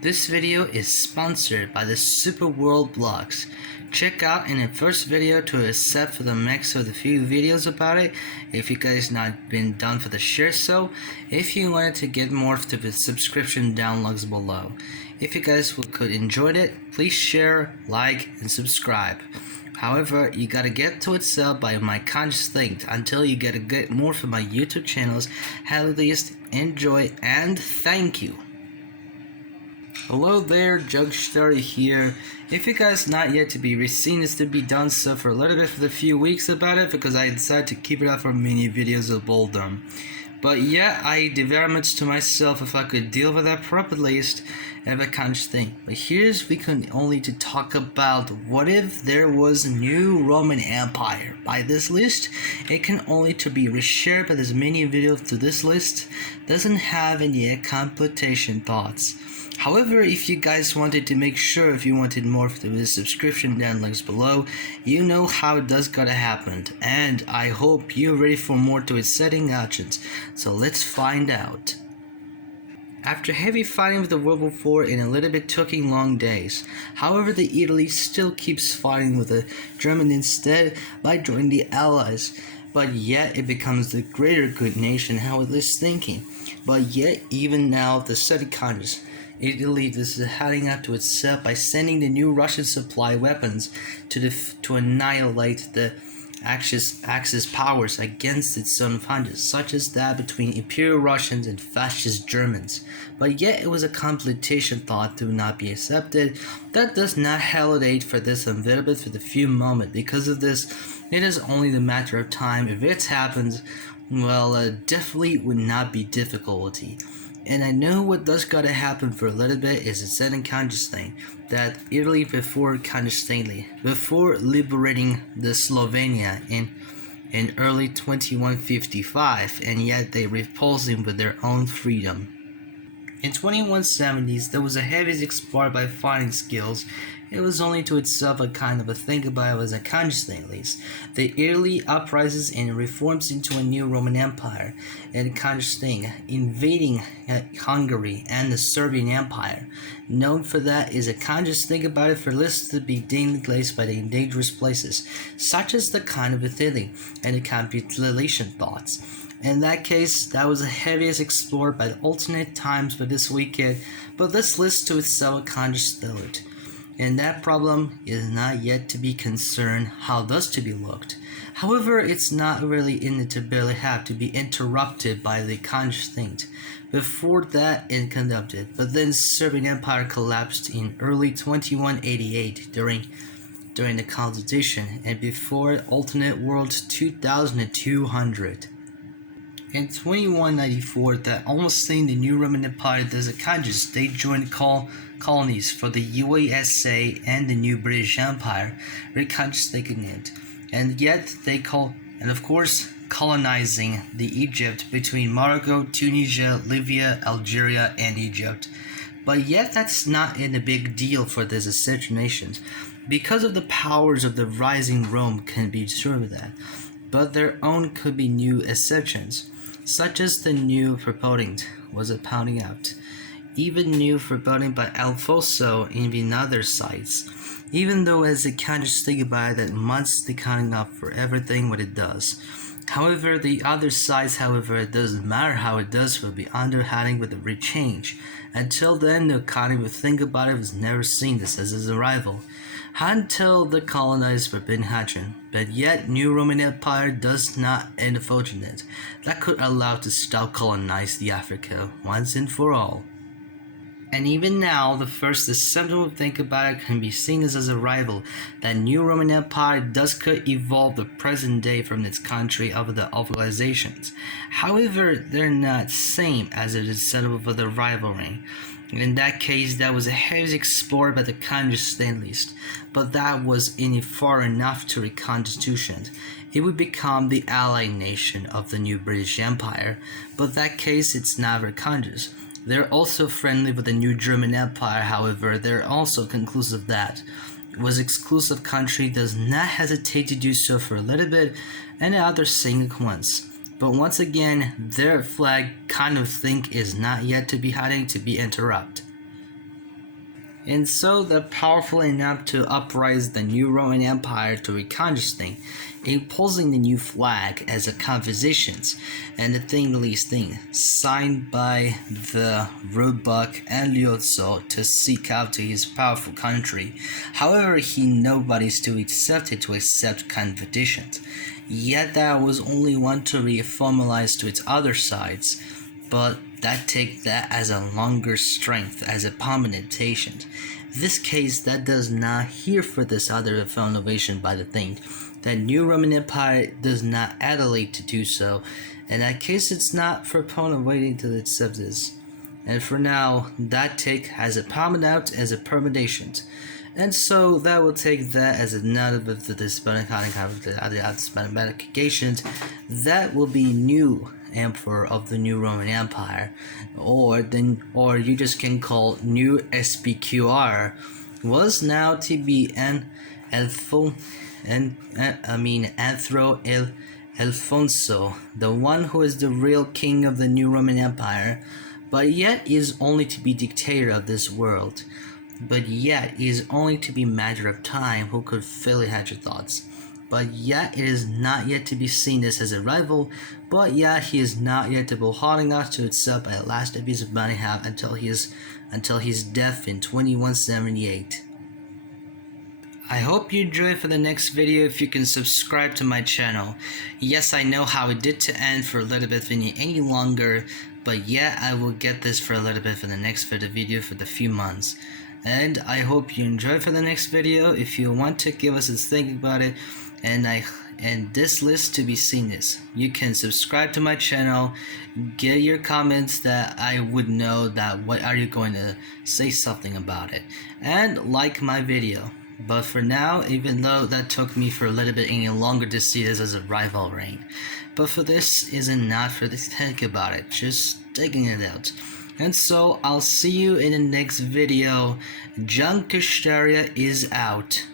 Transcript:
This video is sponsored by the Super World Blogs. Check out in the first video to accept for the next of the few videos about it. If you guys not been done for the share, so if you wanted to get more of the subscription downloads below. If you guys could enjoy it, please share, like, and subscribe. However, you gotta get to itself by my conscious think until you get more from my YouTube channels. At least enjoy and thank you. Hello there, Jugstar here. If you guys not yet to be seen is to be done so for a little bit for the few weeks about it because I decided to keep it up for mini videos of boredom. But yeah, I developed to myself if I could deal with that properly, least have a conscious thing. But here's we can only to talk about what if there was a new Roman Empire. By this list, it can only to be reshared by this mini video to this list doesn't have any computation thoughts. However, if you guys wanted to make sure if you wanted more of the subscription down links below, you know how it does gotta happen, and I hope you're ready for more to its setting options. So let's find out. After heavy fighting with the World War IV and a little bit taking long days, however the Italy still keeps fighting with the German instead by joining the Allies. But yet it becomes the greater good nation how it is thinking. But yet even now the study conscious. Italy is heading up to itself by sending the new Russian supply weapons to annihilate the Axis powers against its own founders, such as that between Imperial Russians and Fascist Germans. But yet it was a completion thought to not be accepted. That does not hesitate for this unavailable for the few moments. Because of this, it is only the matter of time. If it happens, well, definitely would not be difficulty. And I know what does gotta happen for a little bit is a certain conscious thing that Italy before liberating the Slovenia in early 2155, and yet they repulsing with their own freedom. In 2170s, there was a heavy explored by fighting skills. It was only to itself a kind of a think about it as a conscious thing at least. The Italy uprises and reforms into a new Roman Empire, and a conscious thing, invading Hungary and the Serbian Empire. Known for that is a conscious think about it for lists to be displaced by the dangerous places, such as the kind of a thing and the compilation thoughts. In that case, that was the heaviest explored by the alternate times for this weekend, but this list to itself a conscious thought. And that problem is not yet to be concerned how thus to be looked. However, it's not really in it to barely have to be interrupted by the conscious thing. Before that it conducted, but then Serbian Empire collapsed in early 2188 during the Constitution, and before alternate world 2200. In 2194, that almost saying the new Roman Empire does a conscious, they joined colonies for the USA and the new British Empire, reconstructing it, and yet they colonizing the Egypt between Morocco, Tunisia, Libya, Algeria, and Egypt. But yet that's not in a big deal for these essential nations, because of the powers of the rising Rome can be sure of that. But their own could be new exceptions, such as the new foreboding was pounding out. Even new foreboding by Alfonso in the other sites, even though as a conscious think about it that months the counting up for everything what it does. However, the other sides, it doesn't matter how it does will be underheading with the rechange. Until then, the economy would think about it was never seen this as his arrival. Until the colonized were been hatching, but yet new Roman Empire does not end unfortunate. That could allow to stop colonize the Africa once and for all. And even now, the first acceptable think about it can be seen as a rival. That new Roman Empire does could evolve the present day from its country of the civilizations. However, they're not same as it is settled for the rivalry. In that case, that was a heavy explored by the conscious thing least, but that was in far enough to reconstitution. It would become the allied nation of the new British Empire, but that case it's never conscious. They're also friendly with the new German Empire, however, they're also conclusive that was exclusive country does not hesitate to do so for a little bit and the other sing at once. But once again, their flag kind of thing is not yet to be hiding to be interrupted. And so the powerful enough to uprise the new Roman Empire to reconquisting, imposing the new flag as a compositions, and the least thing, signed by the Roebuck and Liuzzo to seek out to his powerful country. However, he nobody's to accept it to accept conditions. Yet there was only one to reformalize to its other sides, but that take that as a longer strength as a permanentation. This case that does not here for this other innovation by the thing that new Roman Empire does not adulate to do so. In that case, it's not for opponent waiting to accept this. And for now, that take as a permanent as a permanation. And so that will take that as another of the specifications that will be new emperor of the new Roman Empire, or you just can call new SPQR, was now to be an Anthro Alfonso, the one who is the real king of the new Roman Empire, but yet is only to be dictator of this world. But yet is only to be matter of time who could fully hatch your thoughts. But yet it is not yet to be seen this as a rival, but yet he is not yet to be holding us to itself at last a piece of money have until his death in 2178. I hope you enjoy for the next video. If you can subscribe to my channel. Yes, I know how it did to end for a little bit any longer, but yeah, I will get this for a little bit for the next video for the few months. And I hope you enjoy for the next video. If you want to give us a think about it, and this list to be seen this, you can subscribe to my channel, get your comments that I would know that what are you going to say something about it, and like my video. But for now, even though that took me for a little bit any longer to see this as a rival reign, but for this isn't not for this think about it, just taking it out. And so I'll see you in the next video. Junk Hysteria is out.